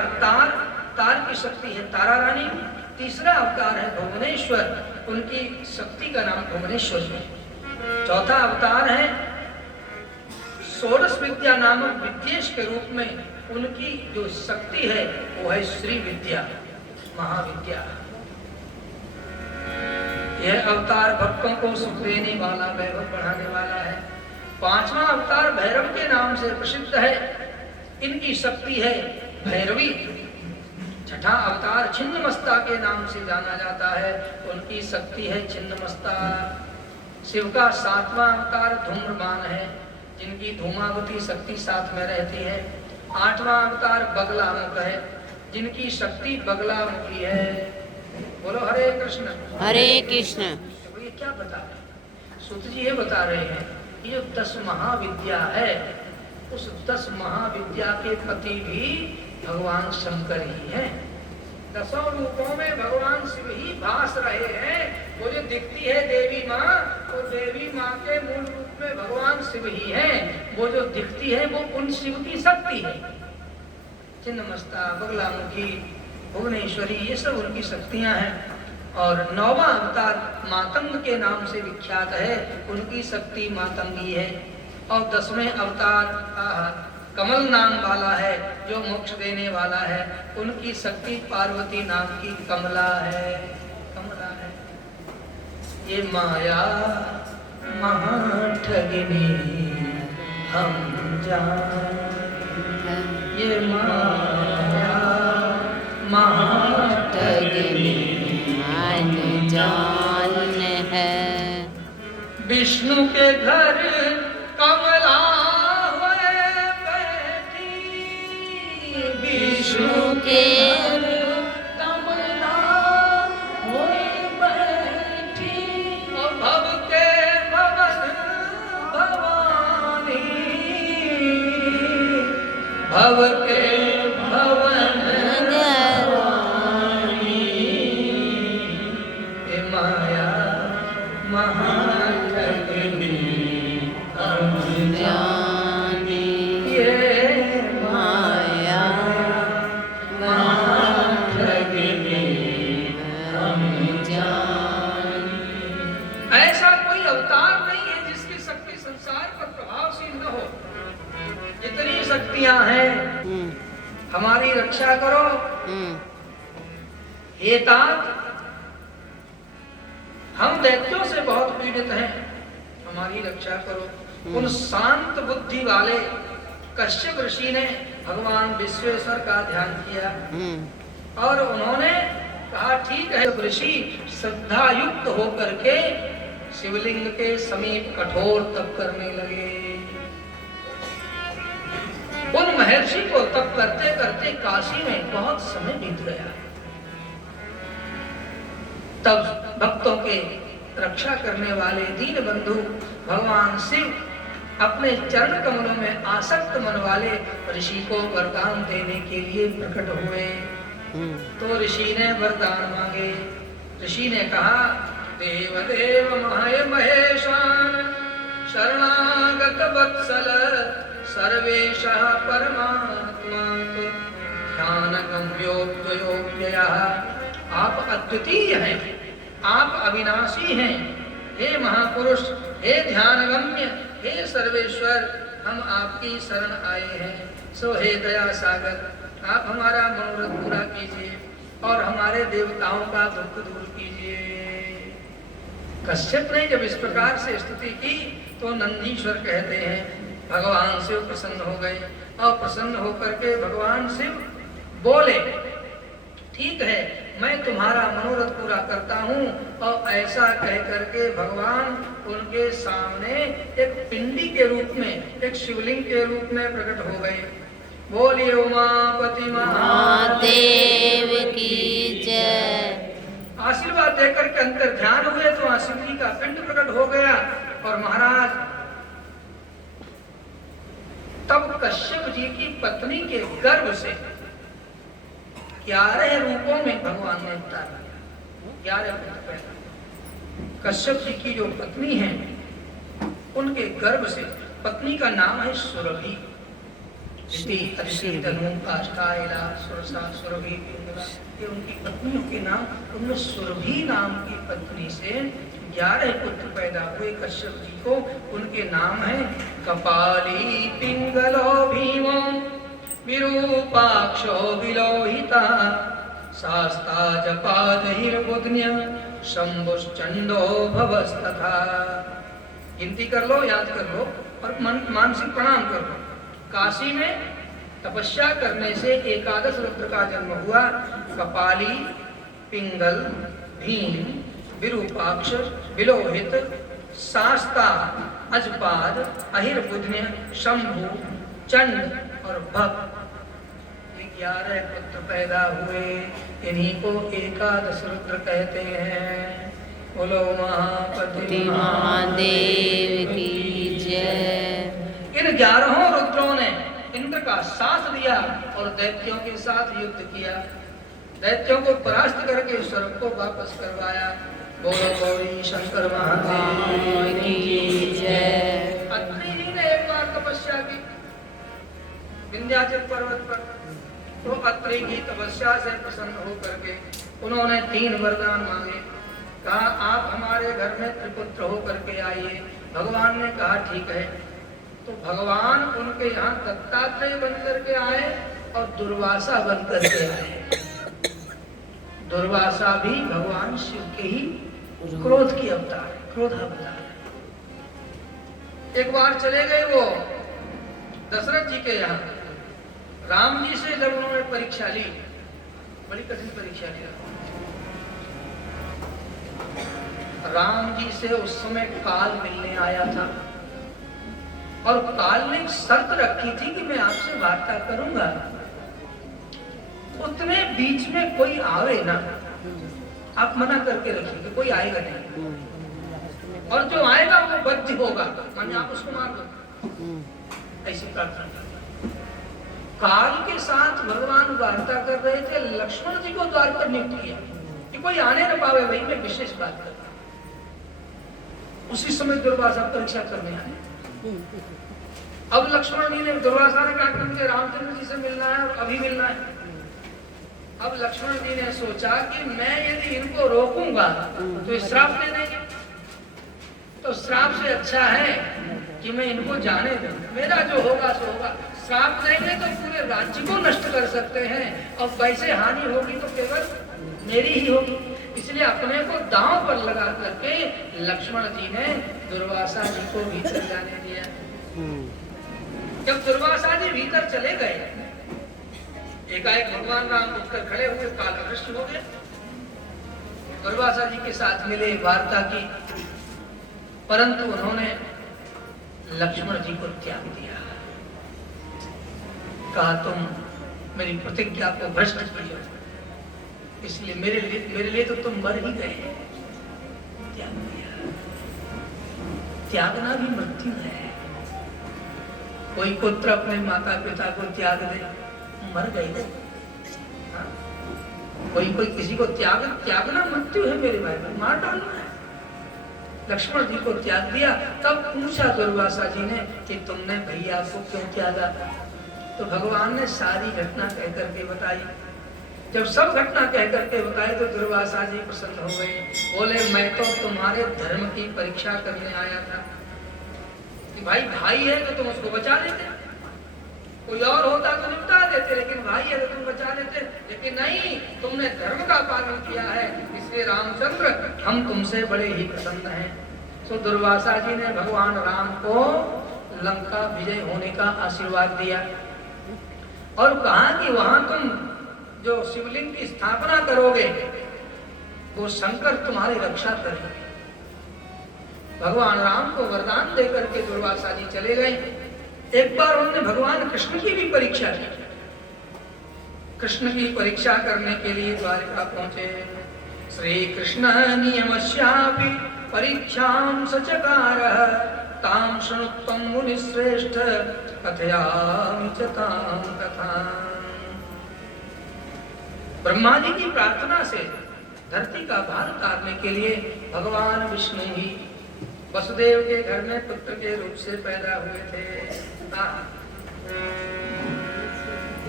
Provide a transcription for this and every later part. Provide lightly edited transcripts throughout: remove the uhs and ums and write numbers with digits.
अवतार तार, तार की शक्ति है तारा रानी। तीसरा अवतार है भुवनेश्वर, उनकी शक्ति का नाम भुवनेश्वरी है। चौथा अवतार है षोडश विद्या नामक विद्येश के रूप में, उनकी जो शक्ति है वो है श्री विद्या, महाविद्या। यह अवतार भक्तों को सुख देने वाला, वैभव बढ़ाने वाला है। पांचवा अवतार भैरव के नाम से प्रसिद्ध है, इनकी शक्ति है भैरवी। छठा अवतार छिन्नमस्ता के नाम से जाना जाता है, उनकी शक्ति है छिन्नमस्ता। शिव का सातवां अवतार धूम्रमान है, जिनकी धूमावती शक्ति साथ में रहती है। आठवां अवतार बगलामुख है, जिनकी शक्ति बगलामुखी है। बोलो हरे कृष्ण। हरे कृष्ण। तो ये क्या बता रहे हैं? सूत जी ये बता रहे हैं कि जो 10 महाविद्या है, उस 10 महाविद्या के पति भी भगवान शंकर ही हैं। 10 रूपों में भगवान शिव ही भास रहे हैं। वो जो दिखती है देवी माँ, वो देवी माँ के मूल रूप में भगवान शिव ही हैं। वो जो दिखती है वो उन शिव की शक्ति है। छिन्नमस्ता, बगलामुखी, भुवनेश्वरी, ये सब उनकी शक्तियां हैं। और 9वां अवतार मातंग के नाम से विख्यात है, उनकी शक्ति मातंगी है। और 10वें अवतार कमल नाम वाला है, जो मोक्ष देने वाला है, उनकी शक्ति पार्वती नाम की कमला है। कमला है। ये माया महाठगिनी हम जान, ये माया महाठगिनी जान है। विष्णु के घर कमला हुए बैठी, विष्णु के घर कमला हुए बैठी, और भव के भवन भवानी, भव के भवन हैं। हमारी रक्षा करो हे तात, हम दैत्यों से बहुत पीड़ित हैं, हमारी रक्षा करो। उन शांत बुद्धि वाले कश्यप ऋषि ने भगवान विश्वेश्वर का ध्यान किया और उन्होंने कहा ठीक है। ऋषि श्रद्धा युक्त होकर के शिवलिंग के समीप कठोर तप करने लगे। उन महर्षि को तप करते करते काशी में बहुत समय बीत गया। तब भक्तों के रक्षा करने वाले दीन बंधु भगवान शिव अपने चरण कमलों में आसक्त मन वाले ऋषि को वरदान देने के लिए प्रकट हुए। तो ऋषि ने वरदान मांगे। ऋषि ने कहा देव देव महे महेशान शरणागत वत्सल सर्वेशः परमात्मा ध्यान गम्योऽव्ययोऽव्ययः। आप अद्वितीय हैं, आप अविनाशी हैं। हे महापुरुष, हे ध्यानगम्य, हे सर्वेश्वर, हम आपकी शरण आए हैं। सो हे दया सागर, आप हमारा मनोरथ पूरा कीजिए और हमारे देवताओं का दुख दूर कीजिए। कश्यप ने जब इस प्रकार से स्तुति की तो नंदीश्वर कहते हैं भगवान शिव प्रसन्न हो गए और प्रसन्न होकर के भगवान शिव बोले ठीक है, मैं तुम्हारा मनोरथ पूरा करता हूँ। और ऐसा कह करके भगवान उनके सामने एक पिंडी के रूप में, एक शिवलिंग के रूप में प्रकट हो गए। बोलिए उमापति महादेव की जय। आशीर्वाद देकर के अंतर ध्यान हुए तो शिव जी का पिंड प्रकट हो गया। और महाराज तब कश्यप जी की पत्नी के गर्भ से 11 रूपों में भगवान ने अवतार लिया। 11 रूप पैदा। कश्यप जी की जो पत्नी है उनके गर्भ से, पत्नी का नाम है सुरभि। इति अदिति धनु काष्ठाइला सुरसा सुरभि पिंगला, ये उनकी पत्नियों के नाम। उनमें सुरभि नाम की पत्नी से 11 पुत्र पैदा हुए कश्यप जी को। उनके नाम है कपाली, पिंगलो भीमो, विरूपाक्षो विलोहिता, शास्ता जपादहिर्बुध्न्य, शंभुश्चंडो भवस्तथा। गिनती कर लो, याद कर लो और मानसिक प्रणाम कर लो। काशी में तपस्या करने से 11 रुद्र का जन्म हुआ। कपाली, पिंगल, भीम, विरूपाक्ष, विलोहित, शास्ता, अजपाद, अहिर्बुध्न्य, शंभु, चंड और भक्त, 11 पुत्र पैदा हुए। इन्हीं को 11 रुद्र कहते हैं। बोलो महापति महादेव की जय। इन 11 रुद्रों ने इंद्र का साथ दिया और दैत्यों के साथ युद्ध किया। दैत्यों को परास्त करके स्वर्ग को वापस करवाया। बोलो गौरी शंकर महादेव की जय। अत्रि जी ने एक बार तपस्या की विंध्याचल पर्वत पर, तो अत्रि की तपस्या से प्रसन्न होकर के उन्होंने 3 वरदान मांगे। कहा आप हमारे घर में त्रिपुत्र होकर के आइए। भगवान ने कहा ठीक है। तो भगवान उनके यहाँ दत्तात्रेय बन करके आए और दुर्वासा बन करके आए। दुर्वासा भी भगवान शिव के ही क्रोध की अवतार, क्रोध अवतार। एक बार चले गए वो दशरथ जी के यहाँ। राम जी से जब उन्होंने परीक्षा ली, बड़ी कठिन परीक्षा ली। राम जी से उस समय काल मिलने आया था और काल ने एक शर्त रखी थी कि मैं आपसे वार्ता करूंगा, उतने बीच में कोई आवे ना। आप मना करके रखिए कि कोई आएगा नहीं, और जो आएगा वो बद्ध होगा, माने आप उसको मार दो। ऐसी प्रार्थना काल के साथ भगवान वार्ता कर रहे थे। लक्ष्मण जी को द्वार पर नियुक्त किया कि कोई आने न पावे, भाई मैं विशेष बात कर रहा। उसी समय दुर्वासा परीक्षा करने आए। अब लक्ष्मण जी ने, दुर्वासा ने कहा कि मुझे रामचंद्र जी से मिलना है और अभी मिलना है। अब लक्ष्मण जी ने सोचा कि मैं यदि इनको रोकूंगा तो श्राप दे देंगे, तो श्राप से अच्छा है कि मैं इनको जाने दूं, मेरा जो होगा सो होगा। श्राप देंगे तो पूरे राज्य को नष्ट कर सकते हैं और वैसे हानि होगी तो केवल मेरी ही होगी। इसलिए अपने को दांव पर लगा करके लक्ष्मण जी ने दुर्वासा जी को भीतर जाने दिया। जब दुर्वासा जी भीतर चले गए, एकाएक भगवान राम उठकर खड़े हुए, काल अदृश्य हो गए। दुर्वासा जी के साथ मिले, वार्ता की, परंतु उन्होंने लक्ष्मण जी को त्याग दिया। कहा तुम मेरी प्रतिज्ञा को भ्रष्ट किया, इसलिए मेरे लिए तो तुम मर ही गए। त्याग दिया। त्यागना भी मृत्यु है। कोई पुत्र अपने माता पिता को त्याग दे, मर गए। हाँ? कोई किसी को त्यागना मृत्यु है मेरे भाई, मार डालना है। लक्ष्मण जी को त्याग दिया। तब पूछा दुर्वासा जी ने कि तुमने भैया को क्यों त्यागा? तो भगवान ने सारी घटना कह करके बताई। जब सब घटना कह करके बताई तो दुर्वासा जी प्रसन्न हो गए। बोले मैं तो तुम्हारे धर्म की परीक्षा करने आया था कि भाई है तो तुम उसको बचा लेते, कोई और होता तो निपटा देते, लेकिन भाई है तो तुम बचा लेते, लेकिन नहीं, तुमने धर्म का पालन किया है, इसलिए रामचंद्र हम तुमसे बड़े ही प्रसन्न हैं। तो दुर्वासा जी ने भगवान राम को लंका विजय होने का आशीर्वाद दिया और कहा कि वहां तुम जो शिवलिंग की स्थापना करोगे वो शंकर तुम्हारी रक्षा करेंगे। भगवान राम को वरदान देकर के दुर्वासा जी चले गए। एक बार उन्होंने भगवान कृष्ण की भी परीक्षा की। कृष्ण की परीक्षा करने के लिए द्वारिका पहुंचे। श्री कृष्ण नियमस्यापि परीक्षां सचकार ताम शृणुत्वं मुनिश्रेष्ठ कथयामि च तां कथाम्। ब्रह्मा जी की प्रार्थना से धरती का भार उतारने के लिए भगवान विष्णु ही वसुदेव के घर में पुत्र के रूप से पैदा हुए थे।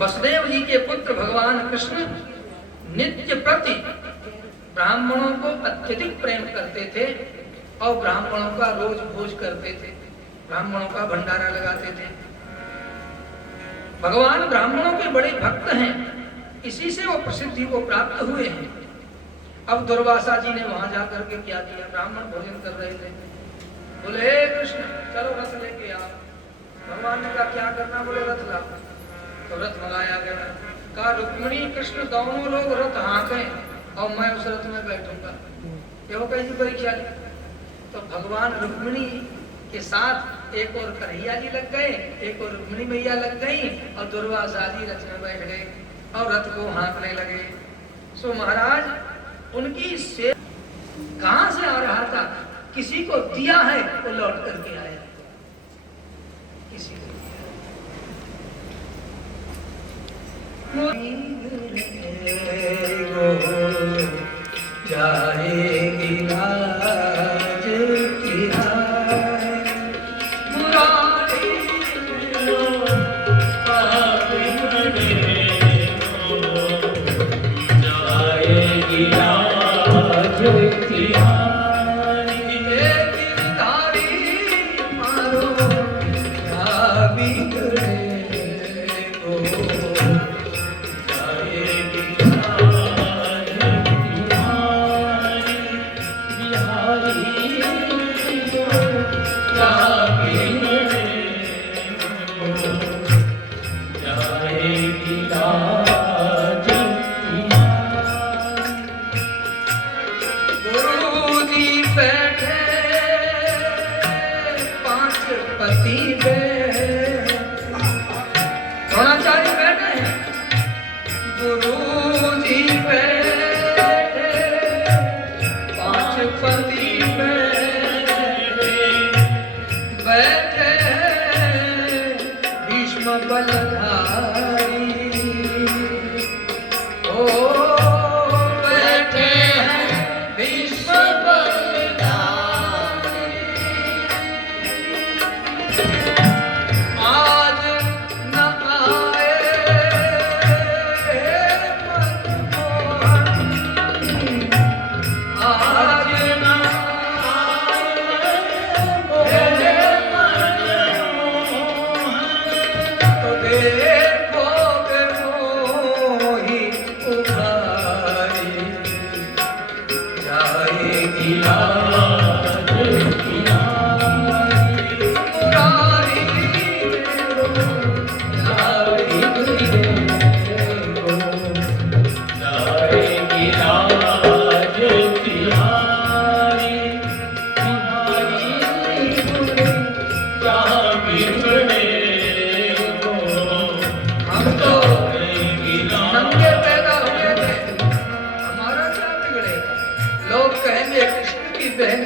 वसुदेव जी के पुत्र भगवान कृष्ण नित्य प्रति ब्राह्मणों को अत्यधिक प्रेम करते थे और ब्राह्मणों का रोज भोज करते थे, ब्राह्मणों का भंडारा लगाते थे। भगवान ब्राह्मणों के बड़े भक्त हैं, इसी से वो प्रसिद्धि को प्राप्त हुए हैं। अब दुर्वासा जी ने वहां जाकर के क्या किया, ब्राह्मण भोजन कर रहे थे, बोले हे कृष्ण चलो रथ लेके आओ। भगवान ने कहा क्या करना, बोले रथ लाओ। तो रथ मंगाया गया। कहा रुक्मिणी कृष्ण दोनों लोग रथ हाँके और मैं उस रथ में बैठूंगा। ये वो कैसी परीक्षा ली। तो भगवान रुक्मिणी के साथ एक और कन्हैया जी लग गए, एक और रुक्मिणी मैया लग गई और दुर्वासा जी रथ में बैठ गए और रथ को हाँकने लगे। सो महाराज उनकी से कहां से आ रहा था, किसी को दिया है वो लौट करके आया, किसी को जाएगी राज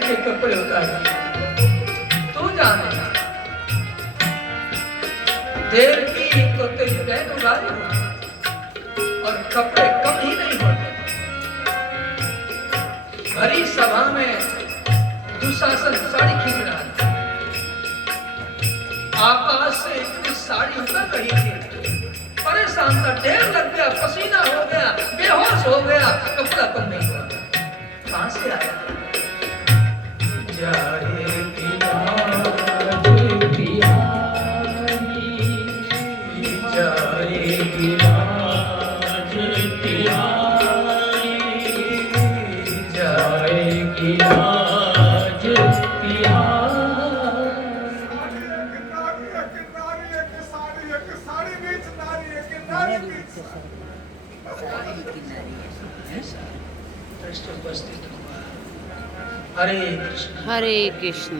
की कपड़े उतार तू जाने देर की तो तेरी बहन उगारी हो और कपड़े कम ही नहीं होते। भरी सभा में दुशासन साड़ी खींच रहा था, आकाश से इतनी साड़ी उतर रही थी, परेशान था, ढेर लग गया, पसीना हो गया, बेहोश हो गया, कपड़ा कम नहीं हुआ। कहां से आया? जाएगी राज तिहारी, जाएगी राज तिहारी, जाएगी राज तिहारी। उपस्थित हुआ। हरे कृष्ण हरे कृष्ण।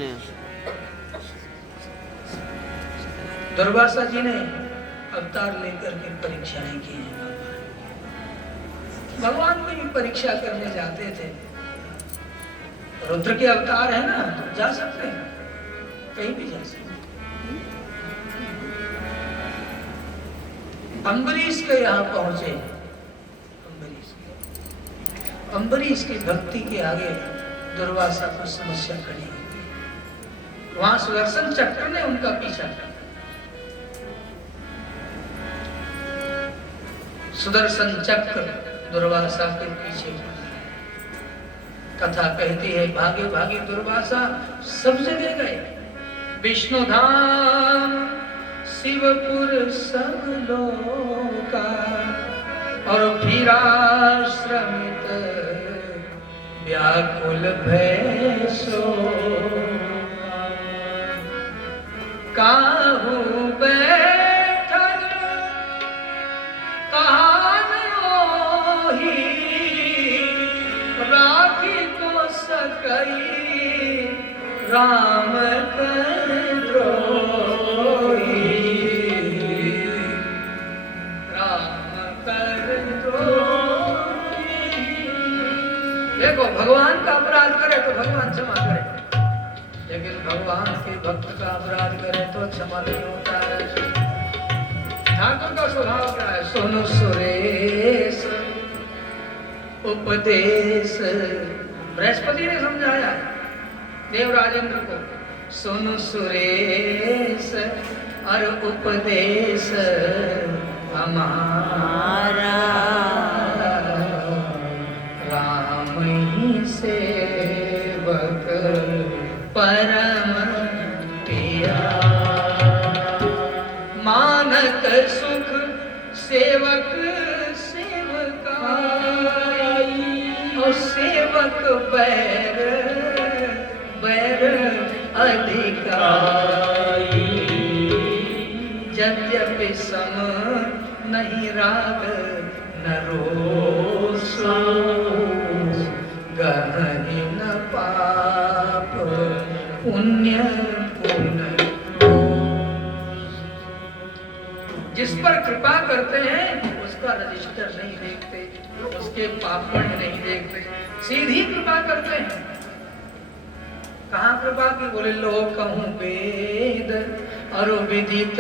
दुर्वासा जी ने अवतार लेकर के परीक्षाएं की हैं। भगवान को भी परीक्षा करने जाते थे। रुद्र के अवतार है ना, तो जा सकते हैं, कहीं भी जा सकते हैं। अम्बरीश के यहाँ पहुंचे। अम्बरीश की भक्ति के आगे दुर्वासा को समस्या खड़ी हो गई। वहां सुदर्शन चक्र ने उनका पीछा किया। सुदर्शन चक्र दुर्वासा के पीछे। कथा कहती है भागे भागे दुर्वासा सब जगह गए, विष्णु धाम शिवपुर सब लोका, और फिर आश्रमित व्याकुल भय शोका। काहू बैठल कहान ओही, राखी को सकई राम कर द्रोही, राम कर द्रोही। देखो भगवान का अपराध करे तो भगवान क्षमा करे, लेकिन भगवान के भक्त का अपराध करे तो क्षमा नहीं होता है। ठाकुर का स्वभाव क्या है? सुनो सुरेश उपदेश, बृहस्पति ने समझाया देवराजेंद्र को, सुनो सुरेश और उपदेश हमारा, राम ही सेवक परम प्रिया, मानत सुख सेवक सेवकाई, और सेवक बैर बैर अधिकारी। यद्यपि सम नहीं राग न रोषो, गहन न पाप पुण्य पुण्य। जिस पर कृपा करते हैं उसका रजिस्टर नहीं देखते, उसके पाप पुण्य नहीं देखते, सीधी कृपा करते हैं। कहाँ कृपा की? बोले लोग कहूँ वेद और विदित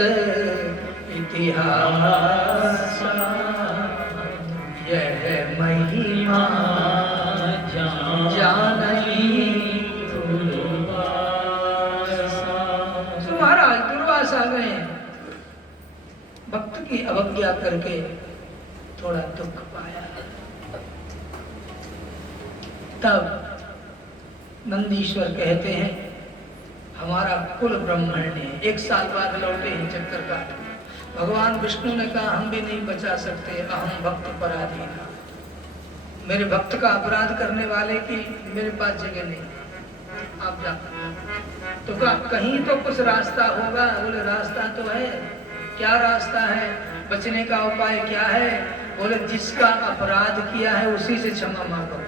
इतिहास, यह महिमा जानई दुर्वासा। तो महाराज दुर्वासा गए, भक्त की अवज्ञा करके थोड़ा दुख पाया। तब नंदीश्वर कहते हैं हमारा कुल ब्रह्मण्य। 1 साल बाद लौटे हैं चक्कर का। भगवान विष्णु ने कहा हम भी नहीं बचा सकते, अहम भक्त पराधीन, मेरे भक्त का अपराध करने वाले की मेरे पास जगह नहीं, आप जा। तो कहा कहीं तो कुछ रास्ता होगा। बोले रास्ता तो है। क्या रास्ता है? बचने का उपाय क्या है? बोले जिसका अपराध किया है उसी से क्षमा मांगो।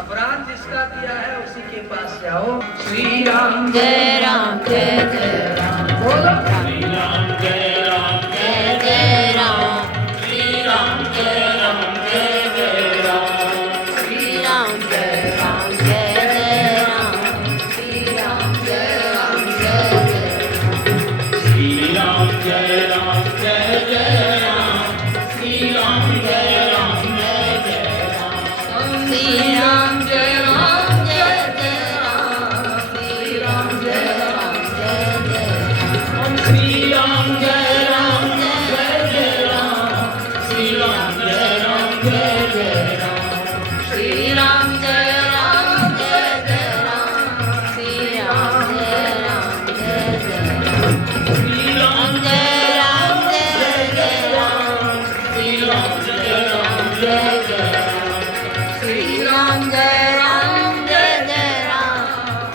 अपराध जिसका किया है उसी के पास जाओ। श्री राम जय राम जय जय राम, बोलो श्री राम जय राम जय जय राम, श्री राम जय राम जय जय राम, श्री राम जय राम जय जय राम, श्री राम जय राम जय जय, श्री राम जय राम जय जय राम, श्री राम जय राम जय जय राम, श्री राम जय राम जय जय राम, श्री राम जय राम जय जय राम, श्री राम जय राम जय जय राम, श्री राम जय राम जय जय राम, श्री राम जय राम जय जय राम, श्री राम जय राम जय जय राम, श्री राम जय राम जय जय राम, श्री राम जय राम जय जय राम, श्री राम जय राम जय जय राम,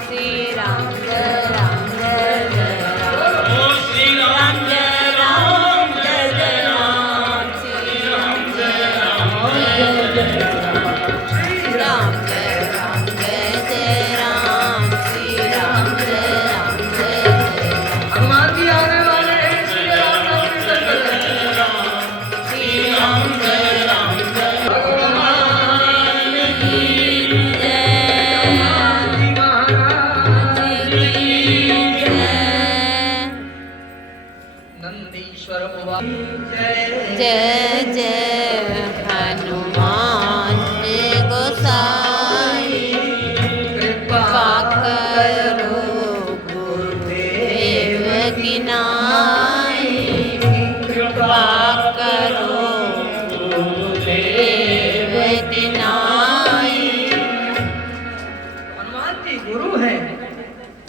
श्री राम जय राम जय जय राम, ओ श्री राम जय राम जय जय राम, श्री राम जय राम जय जय राम, श्री राम जय राम जय जय राम, श्री राम जय राम जय जय राम। हनुमान जी आने वाले हैं, श्री राम का कीर्तन करते हैं। श्री राम जय राम जय भगवान की जय, हनुमान जी महाराज की जय, नंदीश्वर भगवान जय जय जय हनुमान गोसाई, कृपा करो गुरुदेव देव की नाई, कृपा कहत नाई। हनुमान जी गुरु हैं